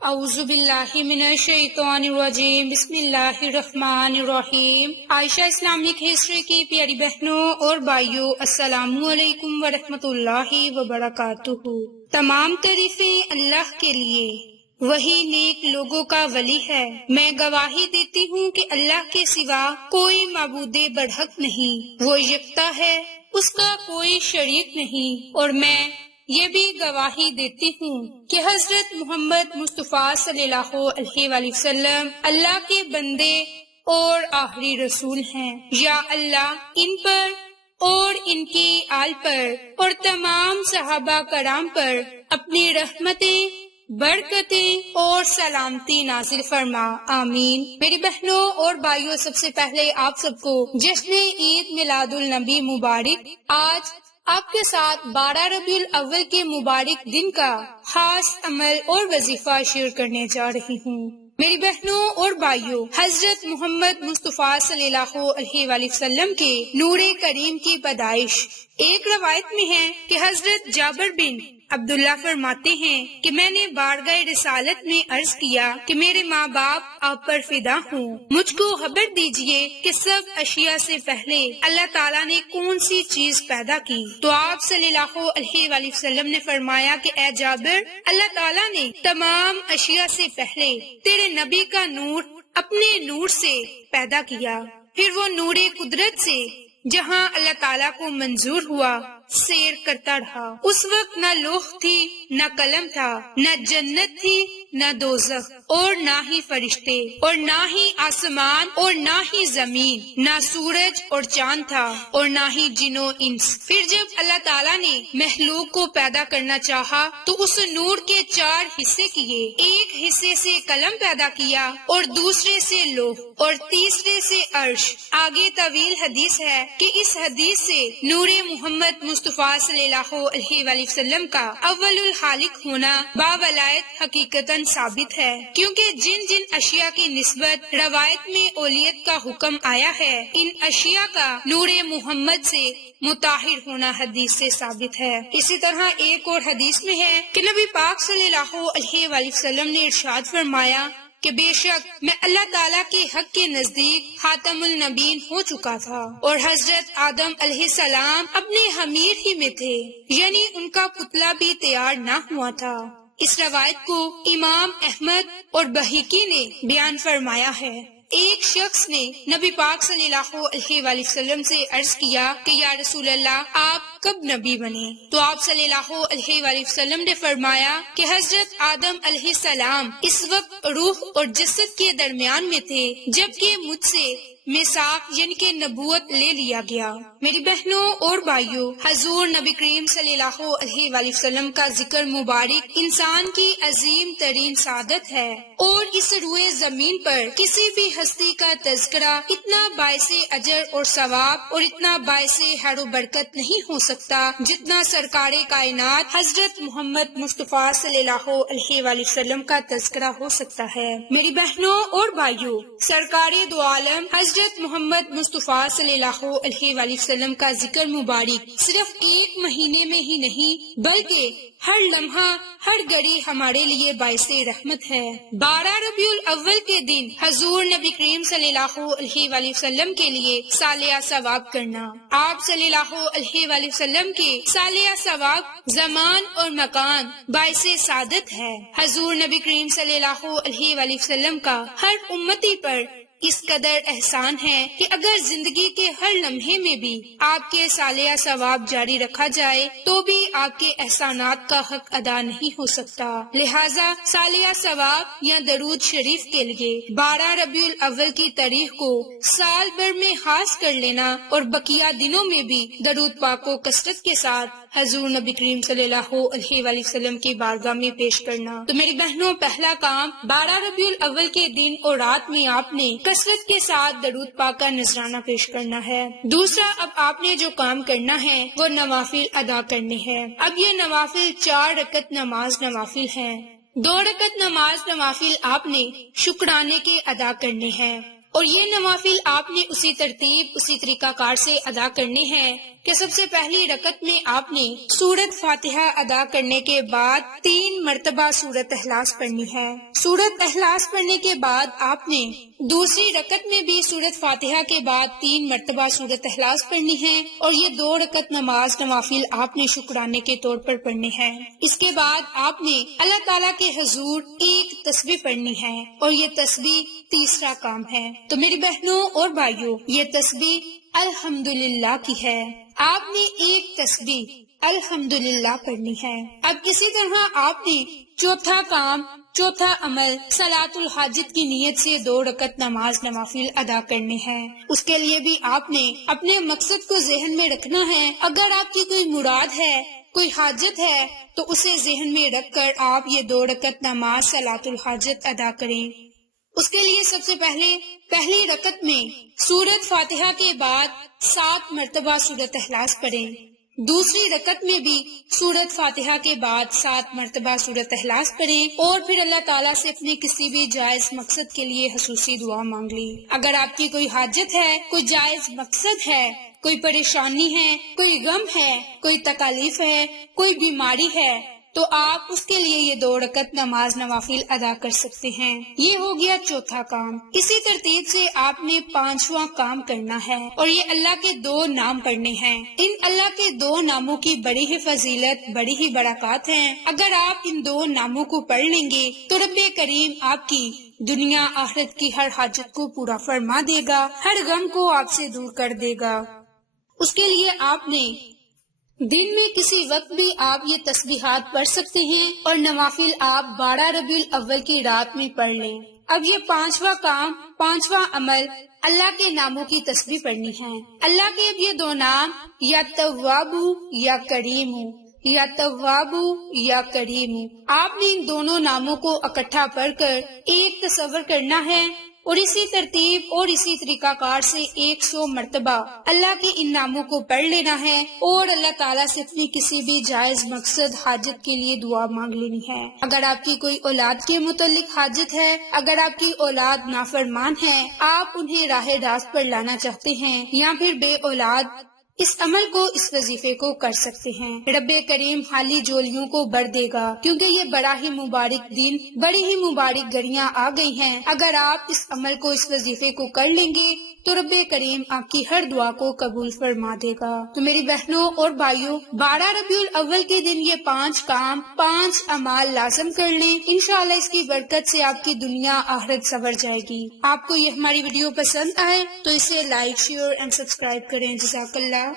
اعوذ باللہ من الشیطان الرجیم، بسم اللہ الرحمن الرحیم۔ عائشہ اسلامک ہسٹری کی پیاری بہنوں اور بھائیوں، السلام علیکم ورحمۃ اللہ وبرکاتہ۔ تمام تعریفیں اللہ کے لیے، وہی نیک لوگوں کا ولی ہے۔ میں گواہی دیتی ہوں کہ اللہ کے سوا کوئی معبود برحق نہیں، وہ یکتا ہے، اس کا کوئی شریک نہیں، اور میں یہ بھی گواہی دیتی ہوں کہ حضرت محمد مصطفیٰ صلی اللہ علیہ وآلہ وسلم اللہ کے بندے اور آخری رسول ہیں۔ یا اللہ ان پر اور ان کے آل پر اور تمام صحابہ کرام پر اپنی رحمتیں، برکتیں اور سلامتی نازل فرما، آمین۔ میری بہنوں اور بھائیوں، سب سے پہلے آپ سب کو جشن عید میلاد النبی مبارک۔ آج آپ کے ساتھ 12 ربیع الاول کے مبارک دن کا خاص عمل اور وظیفہ شیئر کرنے جا رہی ہوں۔ میری بہنوں اور بھائیوں، حضرت محمد مصطفیٰ صلی اللہ علیہ وآلہ وسلم کے نور کریم کی پیدائش ایک روایت میں ہے کہ حضرت جابر بن عبداللہ فرماتے ہیں کہ میں نے بارگاہ رسالت میں عرض کیا کہ میرے ماں باپ آپ پر فدا ہوں، مجھ کو خبر دیجئے کہ سب اشیاء سے پہلے اللہ تعالیٰ نے کون سی چیز پیدا کی؟ تو آپ صلی اللہ علیہ وآلہ وسلم نے فرمایا کہ اے جابر، اللہ تعالیٰ نے تمام اشیاء سے پہلے تیرے نبی کا نور اپنے نور سے پیدا کیا، پھر وہ نور قدرت سے جہاں اللہ تعالیٰ کو منظور ہوا سیر کرتا رہا۔ اس وقت نہ لوح تھی، نہ قلم تھا، نہ جنت تھی، نہ دوزخ، اور نہ ہی فرشتے، اور نہ ہی آسمان، اور نہ ہی زمین، نہ سورج اور چاند تھا، اور نہ ہی جن و انس۔ پھر جب اللہ تعالیٰ نے مخلوق کو پیدا کرنا چاہا تو اس نور کے 4 حصے کیے۔ ایک حصے سے قلم پیدا کیا، اور دوسرے سے لوح، اور تیسرے سے عرش۔ آگے طویل حدیث ہے کہ اس حدیث سے نور محمد مصطفیٰ صلی اللہ علیہ وآلہ وسلم کا اول الخالق ہونا باولایت حقیقتاً ثابت ہے، کیونکہ جن جن اشیاء کی نسبت روایت میں اولیت کا حکم آیا ہے، ان اشیاء کا نور محمد سے مطہر ہونا حدیث سے ثابت ہے۔ اسی طرح ایک اور حدیث میں ہے کہ نبی پاک صلی اللہ علیہ وآلہ وسلم نے ارشاد فرمایا کہ بے شک میں اللہ تعالیٰ کے حق کے نزدیک خاتم النبیین ہو چکا تھا، اور حضرت آدم علیہ السلام اپنے حمیر ہی میں تھے، یعنی ان کا پتلا بھی تیار نہ ہوا تھا۔ اس روایت کو امام احمد اور بہقی نے بیان فرمایا ہے۔ ایک شخص نے نبی پاک صلی اللہ علیہ وآلہ وسلم سے عرض کیا کہ یا رسول اللہ، آپ کب نبی بنے؟ تو آپ صلی اللہ علیہ وآلہ وسلم نے فرمایا کہ حضرت آدم علیہ السلام اس وقت روح اور جسد کے درمیان میں تھے جبکہ مجھ سے میثاق یعنی کہ نبوت لے لیا گیا۔ میری بہنوں اور بھائیوں، حضور نبی کریم صلی اللہ علیہ وآلہ وسلم کا ذکر مبارک انسان کی عظیم ترین سعادت ہے، اور اس روئے زمین پر کسی بھی ہستی کا تذکرہ اتنا باعث اجر اور ثواب اور اتنا باعث خیر و برکت نہیں ہو سکتا جتنا سرکار کائنات حضرت محمد مصطفیٰ صلی اللہ علیہ وآلہ وسلم کا تذکرہ ہو سکتا ہے۔ میری بہنوں اور بھائیوں، سرکار دو عالم حضرت محمد مصطفیٰ صلی اللہ علیہ وآلہ وسلم کا ذکر مبارک صرف ایک مہینے میں ہی نہیں بلکہ ہر لمحہ، ہر گھڑی ہمارے لیے باعث رحمت ہے۔ 12 ربیع الاول کے دن حضور نبی کریم صلی اللہ علیہ وآلہ وسلم کے لیے صالحہ ثواب کرنا۔ آپ صلی اللہ علیہ وآلہ وسلم کے صالحہ ثواب زمان اور مکان باعث سعادت ہے۔ حضور نبی کریم صلی اللہ علیہ وآلہ وسلم کا ہر امتی پر اس قدر احسان ہے کہ اگر زندگی کے ہر لمحے میں بھی آپ کے صالحہ ثواب جاری رکھا جائے تو بھی آپ کے احسانات کا حق ادا نہیں ہو سکتا۔ لہٰذا صالحہ ثواب یا درود شریف کے لیے 12 ربیع الاول کی تاریخ کو سال بھر میں خاص کر لینا اور بقیہ دنوں میں بھی درود پاک کو کثرت کے ساتھ حضور نبی کریم صلی اللہ علیہ وآلہ وسلم کی بارگاہ میں پیش کرنا۔ تو میری بہنوں، پہلا کام 12 ربیع الاول کے دن اور رات میں آپ نے کثرت کے ساتھ درود پاک کا نذرانہ پیش کرنا ہے۔ دوسرا، اب آپ نے جو کام کرنا ہے وہ نوافل ادا کرنے ہیں۔ اب یہ نوافل 4 رکعت نماز نوافل ہیں۔ 2 رکعت نماز نوافل آپ نے شکرانے کے ادا کرنے ہیں، اور یہ نوافل آپ نے اسی ترتیب، اسی طریقہ کار سے ادا کرنے ہیں کہ سب سے پہلی رکعت میں آپ نے سورۃ فاتحہ ادا کرنے کے بعد 3 مرتبہ سورۃ اخلاص پڑھنی ہے۔ سورۃ اخلاص پڑھنے کے بعد آپ نے دوسری رکعت میں بھی سورۃ فاتحہ کے بعد 3 مرتبہ سورۃ اخلاص پڑھنی ہے، اور یہ 2 رکعت نماز نوافل آپ نے شکرانے کے طور پر پڑھنے ہیں۔ اس کے بعد آپ نے اللہ تعالیٰ کے حضور ایک تسبیح پڑھنی ہے، اور یہ تسبیح تیسرا کام ہے۔ تو میری بہنوں اور بھائیوں، یہ تسبیح الحمدللہ کی ہے۔ آپ نے ایک تسبیح الحمدللہ پڑھنی ہے۔ اب اسی طرح آپ نے چوتھا عمل صلاۃ الحاجت کی نیت سے 2 رکعت نماز نوافل ادا کرنے ہیں۔ اس کے لیے بھی آپ نے اپنے مقصد کو ذہن میں رکھنا ہے۔ اگر آپ کی کوئی مراد ہے، کوئی حاجت ہے، تو اسے ذہن میں رکھ کر آپ یہ 2 رکعت نماز صلاۃ الحاجت ادا کریں۔ اس کے لیے سب سے پہلی رکعت میں سورۃ فاتحہ کے بعد 7 مرتبہ سورۃ اخلاص پڑھیں۔ دوسری رکعت میں بھی سورۃ فاتحہ کے بعد 7 مرتبہ سورۃ اخلاص پڑھیں، اور پھر اللہ تعالیٰ سے اپنے کسی بھی جائز مقصد کے لیے خصوصی دعا مانگ لی۔ اگر آپ کی کوئی حاجت ہے، کوئی جائز مقصد ہے، کوئی پریشانی ہے، کوئی غم ہے، کوئی تکالیف ہے، کوئی بیماری ہے، تو آپ اس کے لیے یہ 2 رکعت نماز نوافل ادا کر سکتے ہیں۔ یہ ہو گیا چوتھا کام۔ اسی ترتیب سے آپ نے 5واں کام کرنا ہے، اور یہ اللہ کے 2 نام پڑھنے ہیں۔ ان اللہ کے 2 ناموں کی بڑی ہی فضیلت، بڑی ہی برکات ہیں۔ اگر آپ ان 2 ناموں کو پڑھ لیں گے تو رب کریم آپ کی دنیا آخرت کی ہر حاجت کو پورا فرما دے گا، ہر غم کو آپ سے دور کر دے گا۔ اس کے لیے آپ نے دن میں کسی وقت بھی آپ یہ تسبیحات پڑھ سکتے ہیں، اور نوافل آپ 12 ربیع الاول کی رات میں پڑھ لیں۔ اب یہ 5واں عمل اللہ کے ناموں کی تسبیح پڑھنی ہے۔ اللہ کے اب یہ 2 نام یا تواب یا کریم، یا تواب یا کریم، آپ نے ان دونوں ناموں کو اکٹھا پڑھ کر ایک تصور کرنا ہے، اور اسی ترتیب اور اسی طریقہ کار سے 100 مرتبہ اللہ کے ان ناموں کو پڑھ لینا ہے، اور اللہ تعالیٰ سے اپنی کسی بھی جائز مقصد حاجت کے لیے دعا مانگ لینی ہے۔ اگر آپ کی کوئی اولاد کے متعلق حاجت ہے، اگر آپ کی اولاد نافرمان ہے، آپ انہیں راہ راست پر لانا چاہتے ہیں، یا پھر بے اولاد، اس عمل کو، اس وظیفے کو کر سکتے ہیں۔ رب کریم حالی جولیوں کو بڑھ دے گا، کیونکہ یہ بڑا ہی مبارک دن، بڑی ہی مبارک گھڑیاں آ گئی ہیں۔ اگر آپ اس عمل کو، اس وظیفے کو کر لیں گے تو رب کریم آپ کی ہر دعا کو قبول فرما دے گا۔ تو میری بہنوں اور بھائیوں، 12 ربیع الاول کے دن یہ 5 کام، 5 اعمال لازم کر لیں۔ انشاءاللہ اس کی برکت سے آپ کی دنیا آخرت سنور جائے گی۔ آپ کو یہ ہماری ویڈیو پسند آئے تو اسے لائک، شیئر اینڈ سبسکرائب کریں۔ جزاک اللہ